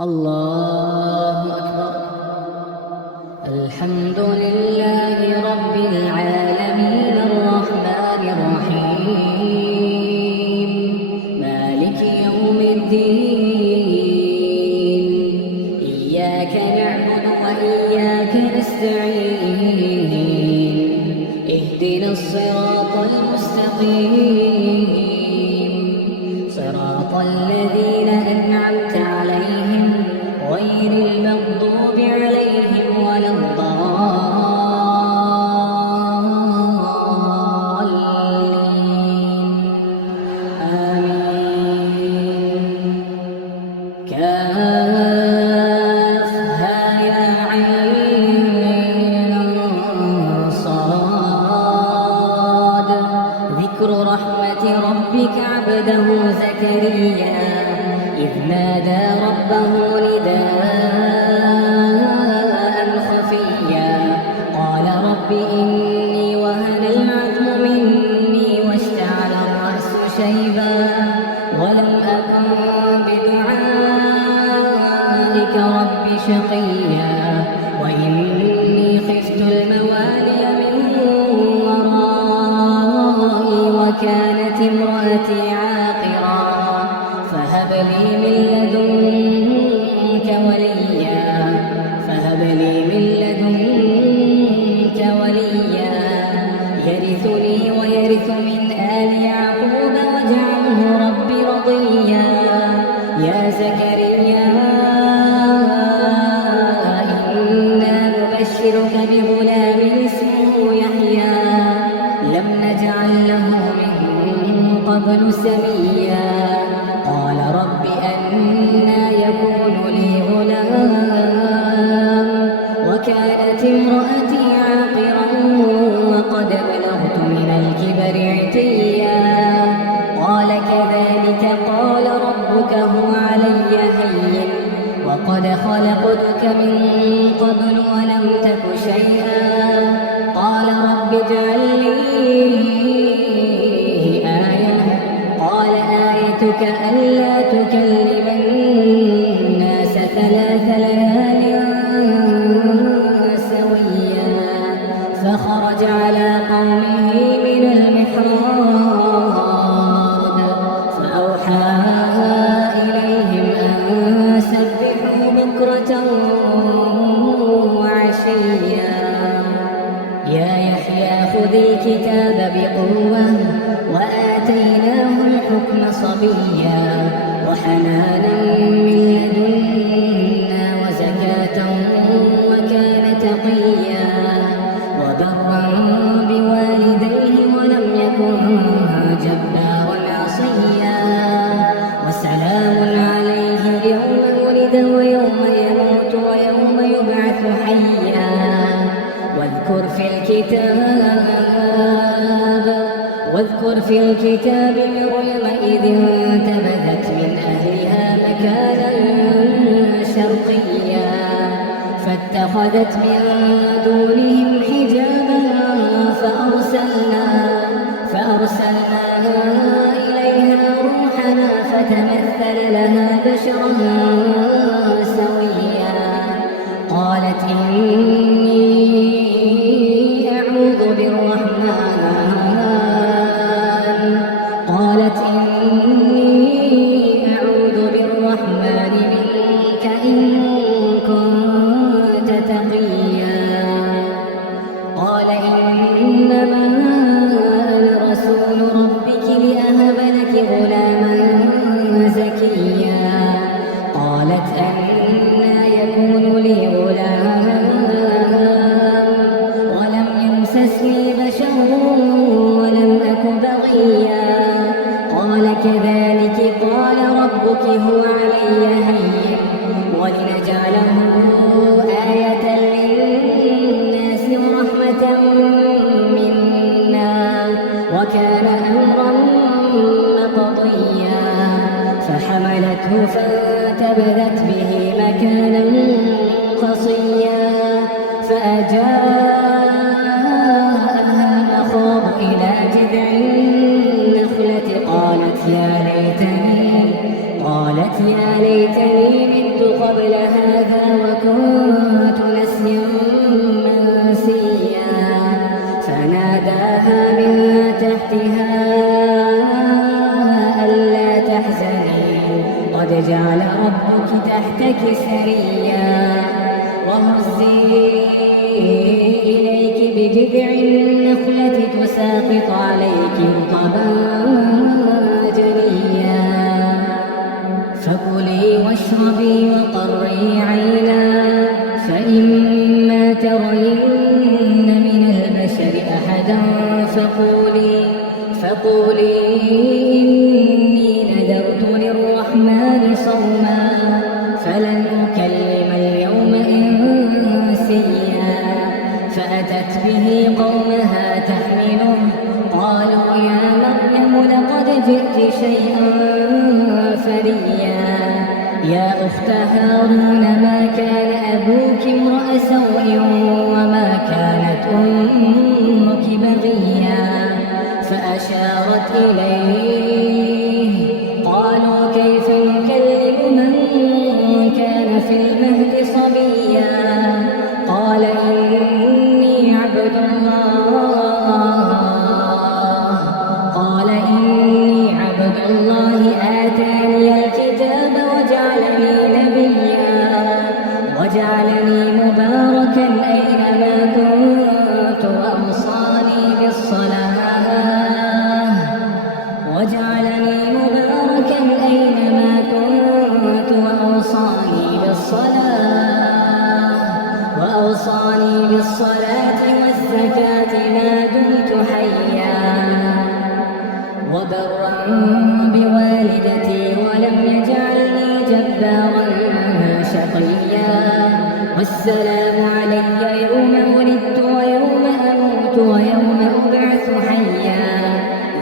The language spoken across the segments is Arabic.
الله أكبر. الحمد لله رب العالمين الرحمن الرحيم مالك يوم الدين إياك نعبد وإياك نستعين اهدنا الصراط المستقيم صراط الذين أنعمت عليهم غير المغضوب عليهم ولا الضالين آمين. كافها يا عين صاد ذكر رحمة ربك عبده زكريا إذ نادى ربه نداء خفيا قال رب إني وهن العظم مني واشتعل الرأس شيبا ولم أكن بدعائك رب شقيا وإني خفت الموالي من ورائي وكانت امرأتي عاقرا فهب لي من لدنك وليا يرثني ويرث من آل يعقوب واجعله رب رضيا يا زكريا إنا نبشرك بغلام اسمه يحيى لم نجعل له من قبل سميا قال رب أنى يكون لي غلام وكانت امرأتي عاقرا وقد بلغت من الكبر عتيا قال كذلك قال ربك هو علي هين وقد خلقتك من قبل ولم تك شيئا قال رب اجعل لي آية قال آيتك ألا تكلم الناس 3 ليال سويا فخرج على قومه من المحراب فأوحى إليهم أن سبحوا بكرة وعشيا يا يحيى خذ الكتاب بقوة وآتيناه الحكم صبيا وحنانا من لدنا وزكاة وكان تقيا وبرا بوالديه ولم يكن جبارا عصيا وسلام عليه يوم ولد ويوم يموت ويوم يبعث حيا واذكر في الكتاب مريم إذ انتبذت من أهلها مكانا شرقيا فاتخذت من دونهم حجابا فأرسلنا إليها روحنا فتمثل لها بشرا سويا قالت إني أعوذ بالرحمن منك إن كنت تقيا قال إنما أنا رسول ربك لأهب لك غلاما زكيا قالت أنى يكون لي غلام ولم يمسسني بشر ولم أك بغيا قال كذلك قال ربك هو علي هين ولنجعله آية للناس ورحمة منا وكان أمرا مقضيا فحملته فانتبذت به مكانا قصيا فأجاءها المخاض إلى جذع النخلة قالت يا ليتني مت قبل هذا وكنت نسيا منسيا فناداها من تحتها ألا تحزني قد جعل ربك تحتك سريا وهزي إليك بجذع النخلة تساقط عليك رطبا جنيا فكلي واشربي وقري عينا فإما ترين من البشر أحدا فقولي إني نذرت للرحمن صوما فلن أكلم اليوم إنسيا فأتت به قومها تحمله قالوا يا مريم لقد جئت شيئا فريا يا أخت هارون ما كان أبوك امرأ سوء وما كانت أمك بغيا فأشارت إليه قالوا كيف نكلم من كان في المهد صبيا قال إني عبد الله آتاني الكتاب وجعلني مباركا أينما كنت وأوصاني بالصلاة والزكاة ما دمت حيا وبرا بوالدتي ولم يجعلني جبارا شقيا والسلام علي يوم ولدت ويوم أموت ويوم أبعث حيا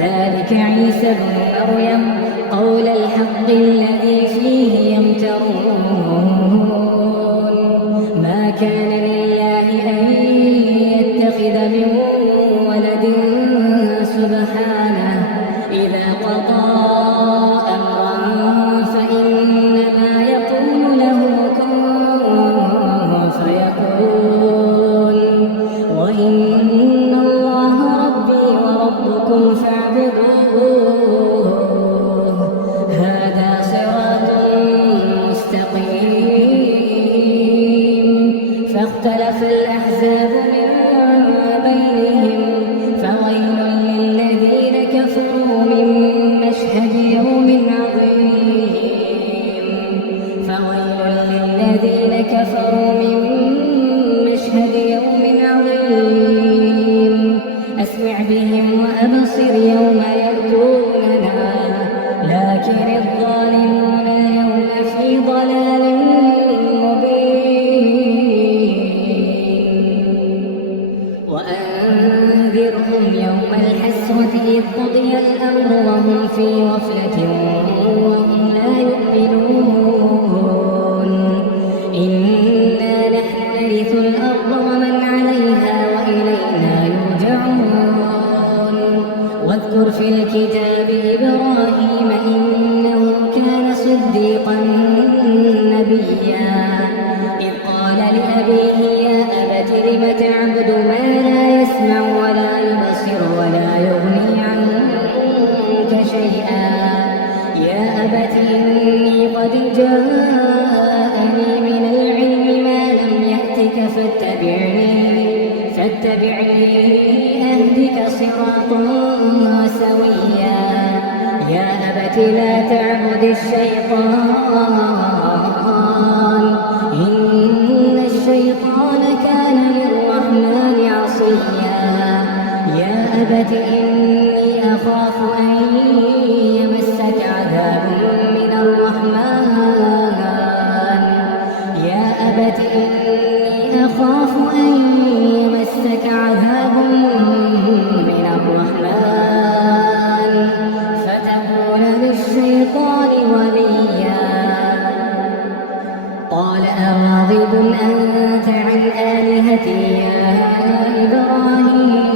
ذلك عيسى ابن مريم قول الحق الذي فيه يمترون ما كان لله أن يتخذ من ولد سبحانه إذا قضى أمرا فإنما يقول له كن فيكون وإن الله ربي وربكم فاعبدوه هذا صراط مستقيم فاختلف الأحزاب من بينهم فويل للذين كفروا من مشهد يوم عظيم أسمع بهم وأبصر يوم يأتوننا لكن الظالمون اليوم في ضلال وأنذرهم يوم الحسرة إذ قضي الأمر وهم في غفلة وهم لا يؤمنون إنا نحن نرث الأرض ومن عليها وإلينا يرجعون واذكر في الكتاب إبراهيم إنه كان صديقا نبيا إذ قال لأبيه يا أبت لم تعبد ما لا يسمع ولا يبصر ولا يغني عنك شيئا يا أبت إني قد جاءني من العلم ما لم يأتك فاتبعني أهدك صراطا سويا يا أبت لا تعبد الشيطان إن الشيطان كان للرحمن عصيا يا أبت إني أخاف أن يمسك عذاب من الرحمن يا أبت إني أخاف أن يمسك عذاب من الرحمن فتكون للشيطان وليا قال أراغب أنت عن آلهتي يا إبراهيم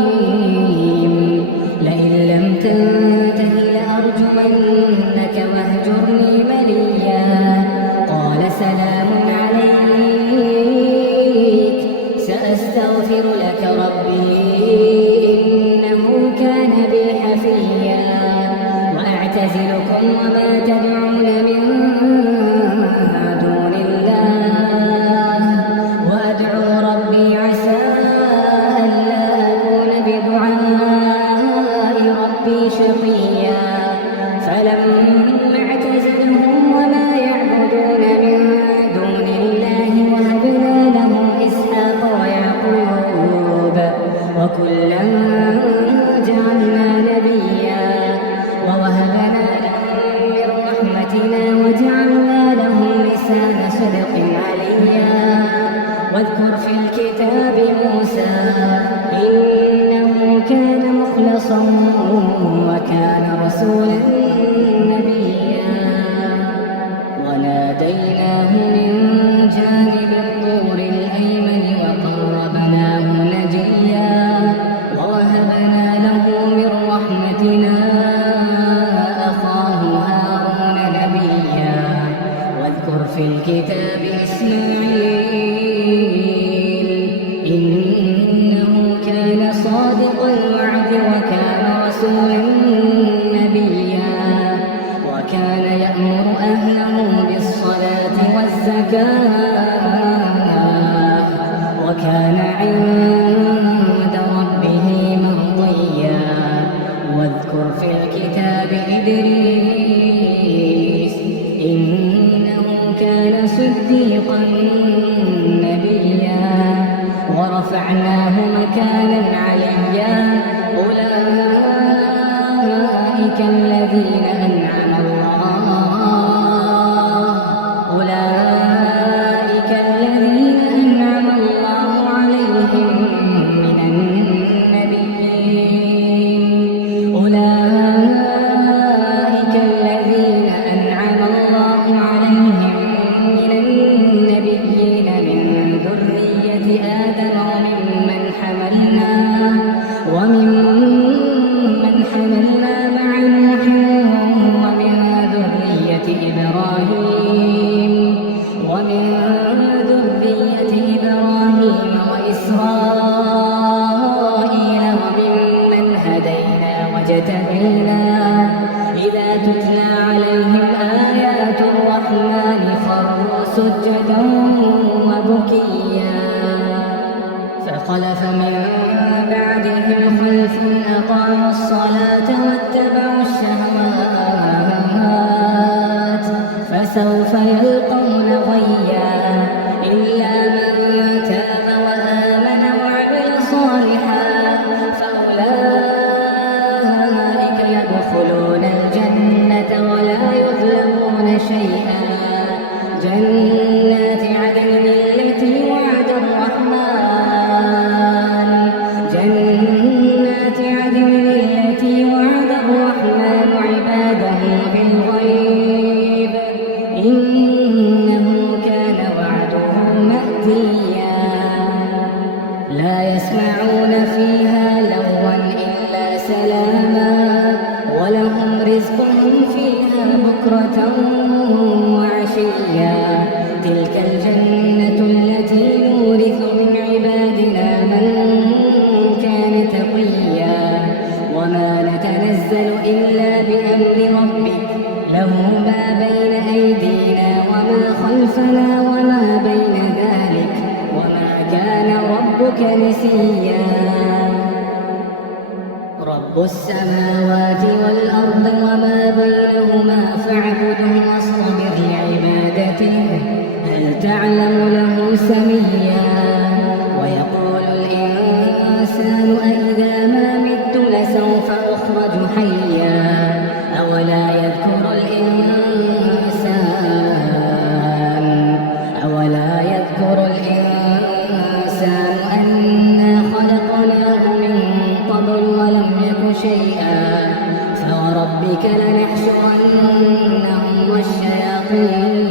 لئن لم تنته لأرجمنك واهجرني مليا قال سلام واذكر في الكتاب موسى إنه كان مخلصا وكان رسولا نبيا وناديناه من جانب الطور الأيمن وقربناه نجيا ووهبنا له من رحمتنا أخاه هارون نبيا واذكر في الكتاب إسماعيل إنه كان صادق الوعد وكان رسولا نبيا وكان يأمر أهله بالصلاة والزكاة وكان عند ربه مرضيا واذكر في الكتاب إدريس إنه كان صديقا نبيا ورفعناه مكانا عليا أولئك الذين أنعم الله عليهم من النبيين أولئك الذين أنعم الله عليهم من النبيين من ذرية آدم وممن حملنا مع نوح ومن ذرية إبراهيم وإسرائيل وممن هدينا واجتبينا إذا تتلى عليهم آيات الرحمن خروا سجدا وبكيا فخلف من بعدهم خلف أضاعوا الصلاة واتبعوا الشهوات فسوف يلقون غيا إلا من تاب وآمن وعمل صالحا فأولئك يدخلون الجنة ولا يظلمون شيئا جنات عدن التي وعد الرحمن عباده بالغيب إنه كان وعده مأتيا لا يسمعون فيها لغوا إلا سلاما ولهم رزقهم فيها بكرة وعشيا تلك الجنة التي نورث من عبادنا من كان تقيا وما نتنزل إلا بأمر ربك له ما بين أيدينا وما خلفنا وما بين ذلك وما كان ربك نسيا رب السماوات والأرض وما بينهما فاعبده واصطبر لعبادته هل تعلم له سميا ويقول الإنسان أإذا ما مت لسوف أخرج حيا أولا يذكر الإنسان أنا خلقناه من قبل ولم يك شيئا فوربك لنحشرنهم والشياطين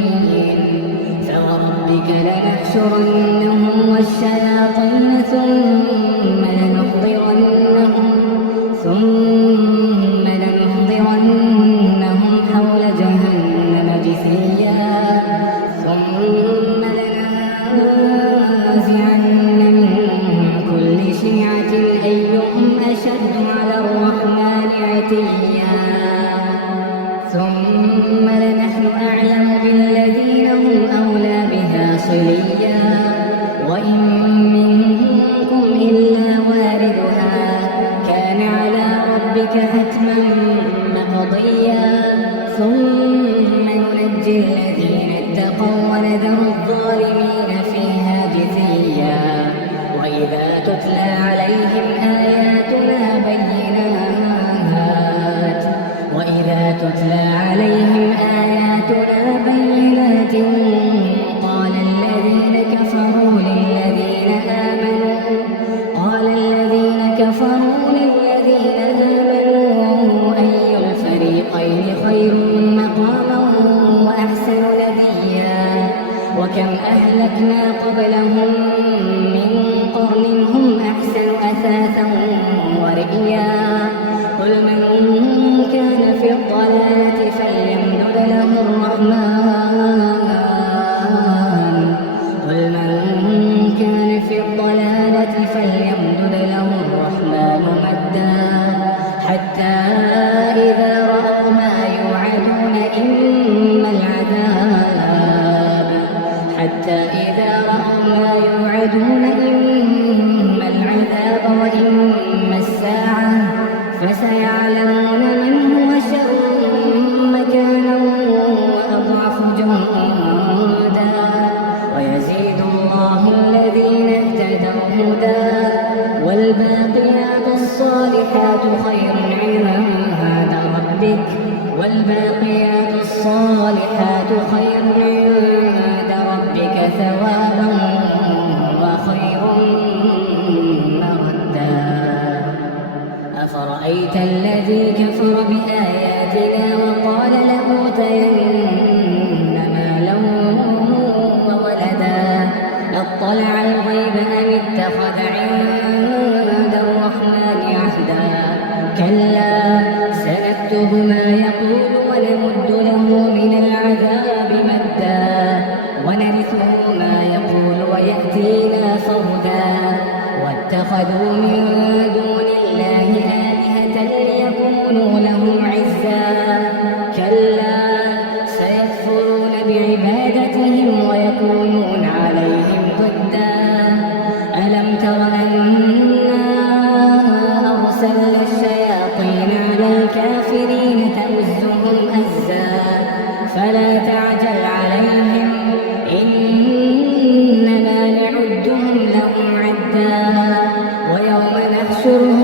ثم لنحضرنهم حول جهنم جثيا ثم لننزعن من كل شيعة أيهم أشد على الرحمن عتيا ثم لنحن أعلم بالذين هم أولى بها صليا وإن منكم إلا واردها كان على ربك حتما مقضيا ثم ننجي الذين اتقوا ونذر الظالمين فيها جثيا وإذا تتلى عليهم آياتنا بينات قال الذين كفروا للذين وكم أهلكنا قبلهم من قرن هم أحسن أثاثا ورئيا قل من كان في الضلالة فليمدد له الرحمن قل من كان في الضلالة فليمدد له الرحمن مدا حتى إذا رأوا ما يوعدون إما العذاب وإما الساعة فسيعلمون من هو شر مكانا وأضعف جندا ويزيد الله الذين اهتدوا هدى والباقيات الصالحات خير عند ربك ثوابا وخير مردا أفرأيت الذي كفر بآياتنا وقال لأوتين مالا وولدا أطلع الغيب أم اتخذ عند الرحمن عهدا كلا سنكتب ما يقول ونمد له من العذاب مدا ونرثه ما يقول ويأتينا فردا واتخذوا من دون الله آلهة ليكونوا لهم عزا كلا سيكفرون بعبادتهم ويكونون عليهم ضدا ألم تر أنا أرسلنا الشياطين على الكافرين تؤزهم أزا فلا تعجل عليهم إنما نعدهم لهم عدا ويوم نحشر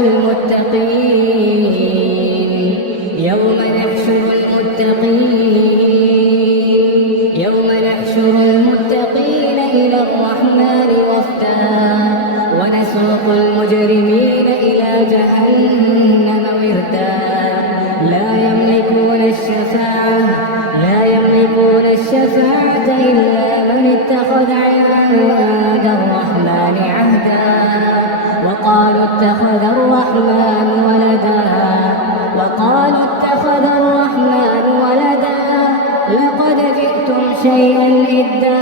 المتقين إلى الرحمن وفدا ونسوق المجرمين إلى جهنم وردا لا يملكون الشفاعة إلا من اتخذ عند الرحمن عهدا وقالوا اتخذ الرحمن ولدا لقد جئتم شيئا إدا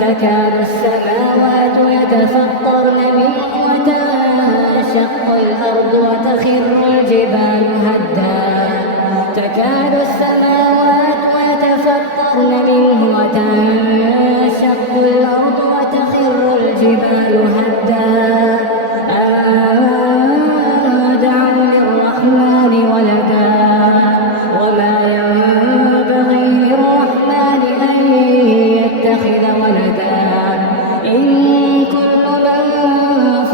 تكاد السماوات يتفطرن منه وتنشق الأرض وتخر الجبال هدا تكاد السماوات يتفطرن منه وتنشق الأرض وتخر الجبال هدا دعوا للرحمن ولدا وما ينبغي للرحمن أن يتخذ ولدا إن كل من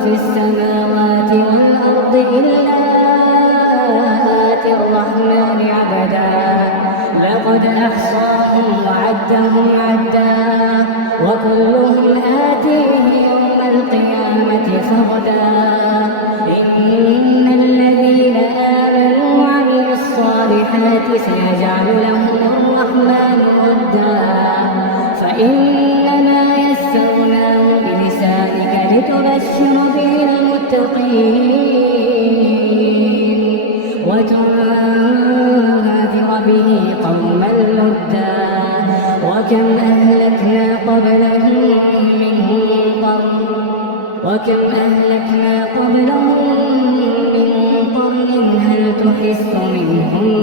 في السماوات والأرض إلا آتي الرحمن عبدا لقد أحصاهم وعدهم عدا وكلهم آتيه يوم القيامة فردا إن الذين آمنوا وعملوا الصالحات سيجعل لهم الرحمن ودا فإنما يسرناه بلسانك لتبشر به المتقين وتنذر به قوما لدا وكم أهلكنا قبلهم من قرن هل تحس منهم